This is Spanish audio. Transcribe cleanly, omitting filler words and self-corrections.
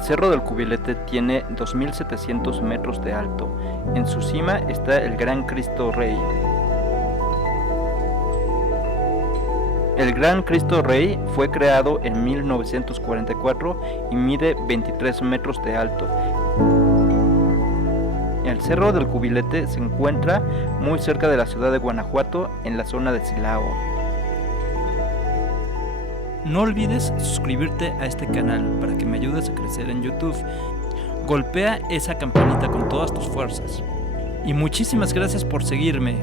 El Cerro del Cubilete tiene 2.700 metros de alto. En su cima está el Gran Cristo Rey. El Gran Cristo Rey fue creado en 1944 y mide 23 metros de alto. El Cerro del Cubilete se encuentra muy cerca de la ciudad de Guanajuato, en la zona de Silao. No olvides suscribirte a este canal para que me ayudes a crecer en YouTube. Golpea esa campanita con todas tus fuerzas. Y muchísimas gracias por seguirme.